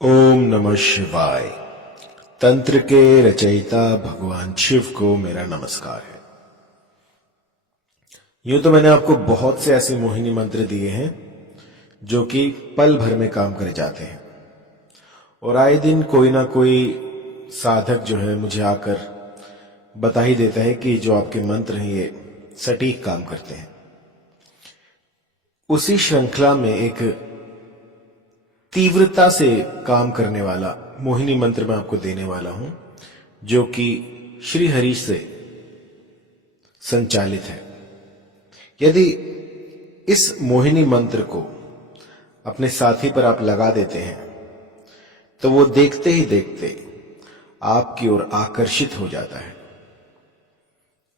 ओम नमः शिवाय। तंत्र के रचयिता भगवान शिव को मेरा नमस्कार है। यूं तो मैंने आपको बहुत से ऐसे मोहिनी मंत्र दिए हैं जो कि पल भर में काम कर जाते हैं, और आए दिन कोई ना कोई साधक जो है मुझे आकर बता ही देता है कि जो आपके मंत्र हैं ये सटीक काम करते हैं। उसी श्रृंखला में एक तीव्रता से काम करने वाला मोहिनी मंत्र मैं आपको देने वाला हूं, जो कि श्री हरि से संचालित है। यदि इस मोहिनी मंत्र को अपने साथी पर आप लगा देते हैं तो वो देखते ही देखते आपकी ओर आकर्षित हो जाता है।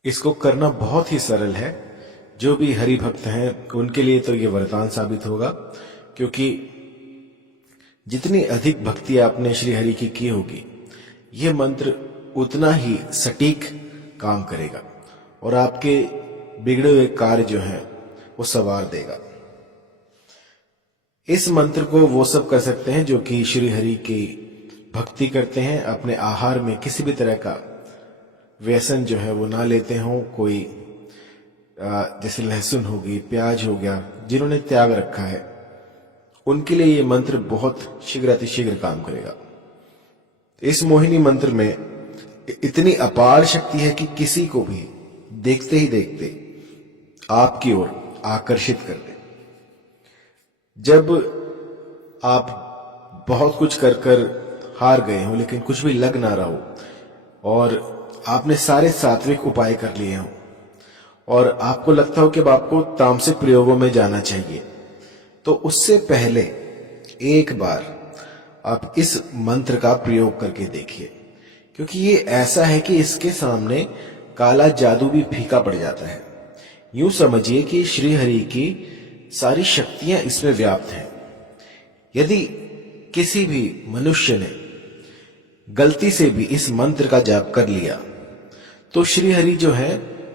इसको करना बहुत ही सरल है। जो भी हरि भक्त हैं उनके लिए तो ये वरदान साबित होगा, क्योंकि जितनी अधिक भक्ति आपने श्री हरि की होगी, यह मंत्र उतना ही सटीक काम करेगा और आपके बिगड़े हुए कार्य जो हैं वो संवार देगा। इस मंत्र को वो सब कर सकते हैं जो कि श्री हरि की भक्ति करते हैं, अपने आहार में किसी भी तरह का व्यसन जो है वो ना लेते हों। कोई जैसे लहसुन होगी, प्याज हो गया, जिन्होंने त्याग रखा है उनके लिए ये मंत्र बहुत शीघ्र अतिशीघ्र काम करेगा। इस मोहिनी मंत्र में इतनी अपार शक्ति है कि किसी को भी देखते ही देखते आपकी ओर आकर्षित कर दे। जब आप बहुत कुछ कर कर हार गए हो लेकिन कुछ भी लग ना रहा हो और आपने सारे सात्विक उपाय कर लिए हो और आपको लगता हो कि अब आपको तामसिक प्रयोगों में जाना चाहिए, तो उससे पहले एक बार आप इस मंत्र का प्रयोग करके देखिए, क्योंकि ये ऐसा है कि इसके सामने काला जादू भी फीका पड़ जाता है। यूं समझिए कि श्री हरि की सारी शक्तियां इसमें व्याप्त हैं। यदि किसी भी मनुष्य ने गलती से भी इस मंत्र का जाप कर लिया तो श्री हरि जो है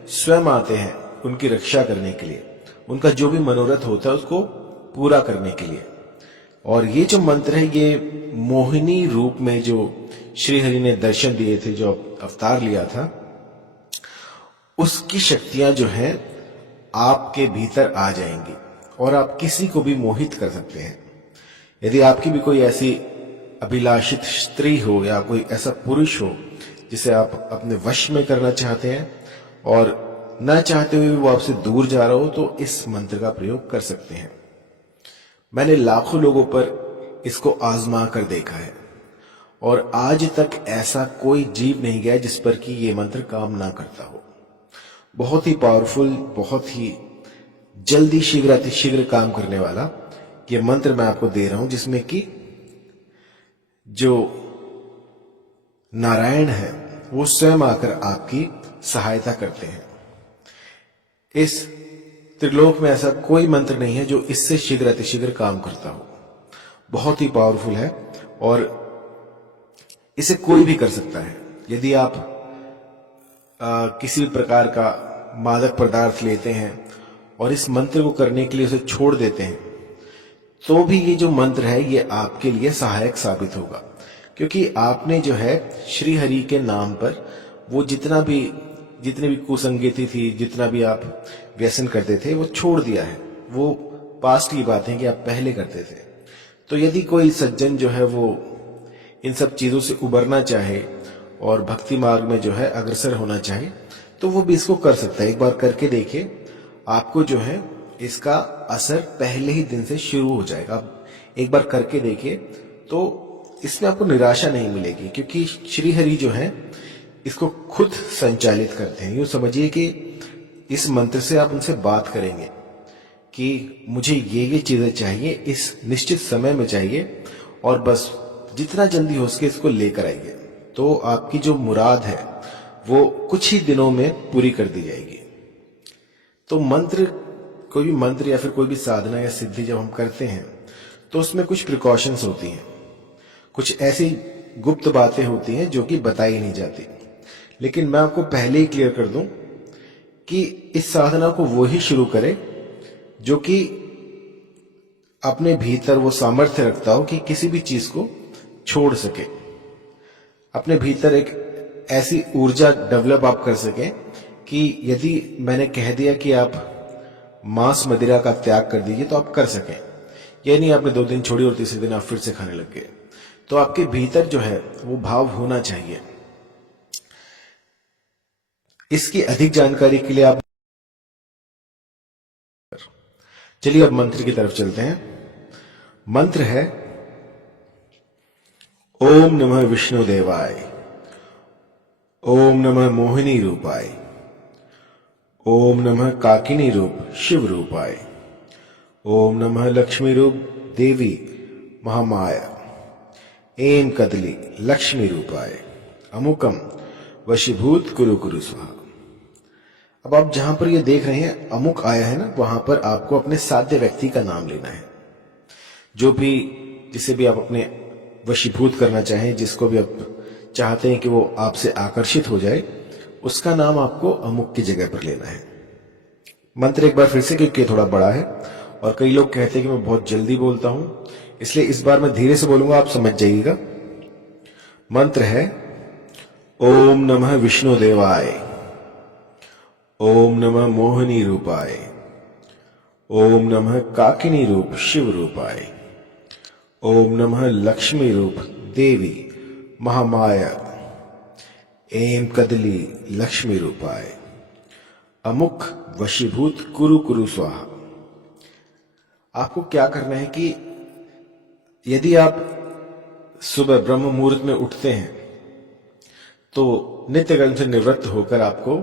स्वयं आते हैं उनकी रक्षा करने के लिए, उनका जो भी मनोरथ होता है उसको पूरा करने के लिए। और ये जो मंत्र है ये मोहिनी रूप में जो श्री हरि ने दर्शन दिए थे, जो अवतार लिया था, उसकी शक्तियां जो हैं आपके भीतर आ जाएंगी और आप किसी को भी मोहित कर सकते हैं। यदि आपकी भी कोई ऐसी अभिलाषित स्त्री हो या कोई ऐसा पुरुष हो जिसे आप अपने वश में करना चाहते हैं और न चाहते हुए वो आपसे दूर जा रहा हो, तो इस मंत्र का प्रयोग कर सकते हैं। मैंने लाखों लोगों पर इसको आजमा कर देखा है और आज तक ऐसा कोई जीव नहीं गया जिस पर कि ये मंत्र काम ना करता हो। बहुत ही पावरफुल, बहुत ही जल्दी शीघ्र अतिशीघ्र काम करने वाला ये मंत्र मैं आपको दे रहा हूं, जिसमें कि जो नारायण है वो स्वयं आकर आपकी सहायता करते हैं। इस त्रिलोक में ऐसा कोई मंत्र नहीं है जो इससे शीघ्र अतिशीघ्र काम करता हो। बहुत ही पावरफुल है और इसे कोई भी कर सकता है। यदि आप किसी भी प्रकार का मादक पदार्थ लेते हैं और इस मंत्र को करने के लिए उसे छोड़ देते हैं तो भी ये जो मंत्र है ये आपके लिए सहायक साबित होगा, क्योंकि आपने जो है श्री हरि के नाम पर वो जितनी भी कुसंगति थी, जितना भी आप व्यसन करते थे वो छोड़ दिया है। वो पास्ट की बात है कि आप पहले करते थे। तो यदि कोई सज्जन जो है वो इन सब चीजों से उबरना चाहे और भक्ति मार्ग में जो है अग्रसर होना चाहे तो वो भी इसको कर सकता है। एक बार करके देखिए, आपको जो है इसका असर पहले ही दिन से शुरू हो जाएगा। आप एक बार करके देखिए तो इसमें आपको निराशा नहीं मिलेगी, क्योंकि श्री हरि जो है इसको खुद संचालित करते हैं। यूं समझिए कि इस मंत्र से आप उनसे बात करेंगे कि मुझे ये चीजें चाहिए, इस निश्चित समय में चाहिए और बस जितना जल्दी हो सके इसको लेकर आइए, तो आपकी जो मुराद है वो कुछ ही दिनों में पूरी कर दी जाएगी। तो कोई भी मंत्र या फिर कोई भी साधना या सिद्धि जब हम करते हैं तो उसमें कुछ प्रिकॉशंस होती हैं, कुछ ऐसी गुप्त बातें होती हैं जो कि बताई नहीं जाती। लेकिन मैं आपको पहले ही क्लियर कर दूं कि इस साधना को वो ही शुरू करे जो कि अपने भीतर वो सामर्थ्य रखता हो कि किसी भी चीज को छोड़ सके, अपने भीतर एक ऐसी ऊर्जा डेवलप आप कर सके कि यदि मैंने कह दिया कि आप मांस मदिरा का त्याग कर दीजिए तो आप कर सकें। ये नहीं आपने 2 दिन छोड़ी और तीसरे दिन आप फिर से खाने लग गए। तो आपके भीतर जो है वो भाव होना चाहिए। इसकी अधिक जानकारी के लिए आप चलिए अब मंत्र की तरफ चलते हैं। मंत्र है ओम नमः विष्णु देवाय, ओम नमः मोहिनी रूपाय, ओम नमः काकिनी रूप शिव रूपाय, ओम नमः लक्ष्मी रूप देवी महामाया, एम कदली लक्ष्मी रूपाय, अमुकम वशीभूत कुरु कुरु स्वाहा। अब आप जहां पर ये देख रहे हैं अमुक आया है ना, वहां पर आपको अपने साध्य व्यक्ति का नाम लेना है। जो भी जिसे भी आप अपने वशीभूत करना चाहें, जिसको भी आप चाहते हैं कि वो आपसे आकर्षित हो जाए, उसका नाम आपको अमुक की जगह पर लेना है। मंत्र एक बार फिर से, क्योंकि थोड़ा बड़ा है और कई लोग कहते हैं कि मैं बहुत जल्दी बोलता हूं, इसलिए इस बार मैं धीरे से बोलूंगा, आप समझ जाइएगा। मंत्र है ओम नमः विष्णु देवाय, ओम नमः मोहिनी रूपाय, ओम नमः काकिनी रूप शिव रूपाय, ओम नमः लक्ष्मी रूप देवी महामाया, एम कदली लक्ष्मी रूपाय, अमुक वशीभूत कुरु कुरु स्वाहा। आपको क्या करना है कि यदि आप सुबह ब्रह्म मुहूर्त में उठते हैं तो नित्य कर्म से निवृत्त होकर आपको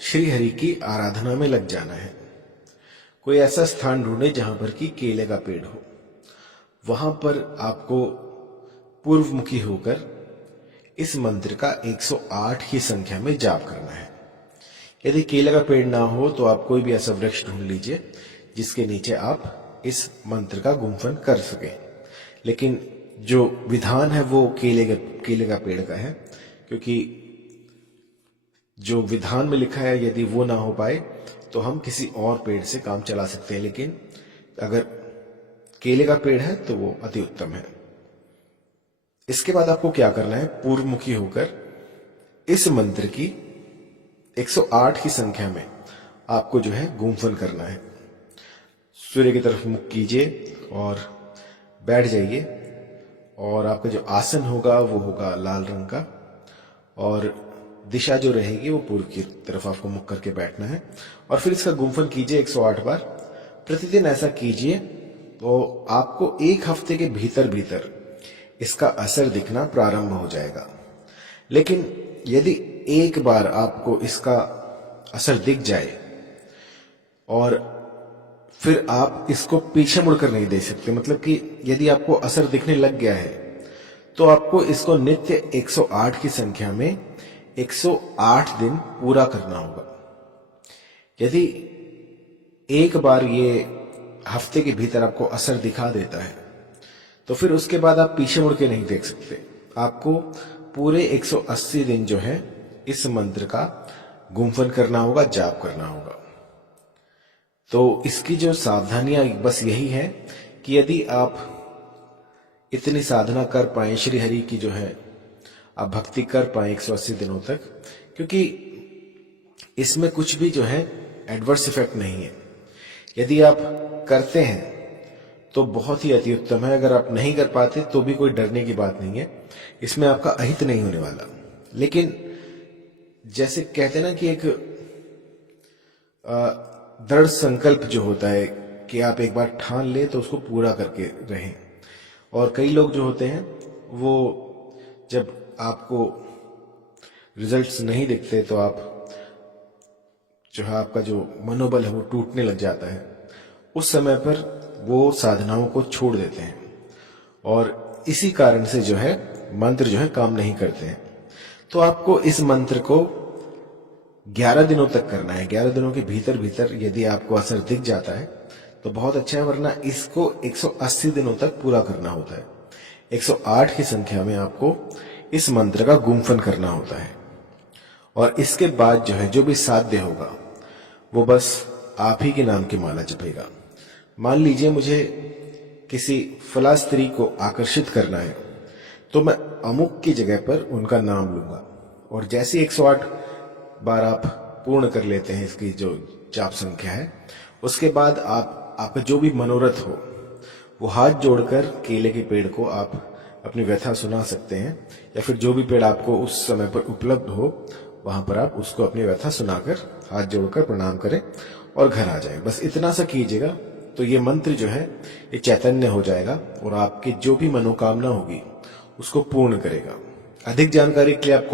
श्री हरि की आराधना में लग जाना है। कोई ऐसा स्थान ढूंढे जहां पर कि केले का पेड़ हो, वहां पर आपको पूर्वमुखी होकर इस मंत्र का 108 की संख्या में जाप करना है। यदि केले का पेड़ ना हो तो आप कोई भी ऐसा वृक्ष ढूंढ लीजिए जिसके नीचे आप इस मंत्र का गुम्फन कर सके। लेकिन जो विधान है वो केले का पेड़ का है, क्योंकि जो विधान में लिखा है यदि वो ना हो पाए तो हम किसी और पेड़ से काम चला सकते हैं, लेकिन अगर केले का पेड़ है तो वो अति उत्तम है। इसके बाद आपको क्या करना है, पूर्वमुखी होकर इस मंत्र की 108 की संख्या में आपको जो है गुम्फन करना है। सूर्य की तरफ मुख कीजिए और बैठ जाइए, और आपका जो आसन होगा वो होगा लाल रंग का, और दिशा जो रहेगी वो पूर्व की तरफ आपको मुख करके बैठना है। और फिर इसका गुम्फन कीजिए 108 बार। प्रतिदिन ऐसा कीजिए तो आपको 1 हफ्ते के भीतर भीतर इसका असर दिखना प्रारंभ हो जाएगा। लेकिन यदि एक बार आपको इसका असर दिख जाए और फिर आप इसको पीछे मुड़कर नहीं दे सकते, मतलब कि यदि आपको असर दिखने लग गया है तो आपको इसको नित्य 108 की संख्या में 108 दिन पूरा करना होगा। यदि एक बार ये हफ्ते के भीतर आपको असर दिखा देता है तो फिर उसके बाद आप पीछे मुड़ के नहीं देख सकते। आपको पूरे 180 दिन जो है इस मंत्र का गुम्फन करना होगा, जाप करना होगा। तो इसकी जो सावधानियां बस यही है कि यदि आप इतनी साधना कर पाए, श्री हरि की जो है आप भक्ति कर पाए 180 दिनों तक, क्योंकि इसमें कुछ भी जो है एडवर्स इफेक्ट नहीं है। यदि आप करते हैं तो बहुत ही अति उत्तम है, अगर आप नहीं कर पाते तो भी कोई डरने की बात नहीं है, इसमें आपका अहित नहीं होने वाला। लेकिन जैसे कहते हैं ना कि एक दृढ़ संकल्प जो होता है कि आप एक बार ठान ले तो उसको पूरा करके रहें। और कई लोग जो होते हैं वो जब आपको रिजल्ट्स नहीं दिखते तो आप जो है आपका जो मनोबल है वो टूटने लग जाता है। उस समय पर वो साधनाओं को छोड़ देते हैं और इसी कारण से जो है मंत्र जो है काम नहीं करते हैं। तो आपको इस मंत्र को 11 दिनों तक करना है। 11 दिनों के भीतर भीतर यदि आपको असर दिख जाता है तो बहुत अच्छा है, वरना इसको 180 दिनों तक पूरा करना होता है। 108 की संख्या में आपको इस मंत्र का गुम्फन करना होता है, और इसके बाद जो है जो भी साध्य होगा वो बस आप ही के नाम की माला जपेगा। मान लीजिए मुझे किसी फला स्त्री को आकर्षित करना है, तो मैं अमुक की जगह पर उनका नाम लूंगा। और जैसे 108 बार आप पूर्ण कर लेते हैं इसकी जो जाप संख्या है, उसके बाद आपका जो भी मनोरथ हो वो हाथ जोड़कर केले के पेड़ को आप अपनी व्यथा सुना सकते हैं, या फिर जो भी पेड़ आपको उस समय पर उपलब्ध हो वहां पर आप उसको अपनी व्यथा सुनाकर हाथ जोड़कर प्रणाम करें और घर आ जाए। बस इतना सा कीजिएगा तो ये मंत्र जो है ये चैतन्य हो जाएगा और आपकी जो भी मनोकामना होगी उसको पूर्ण करेगा। अधिक जानकारी के लिए आप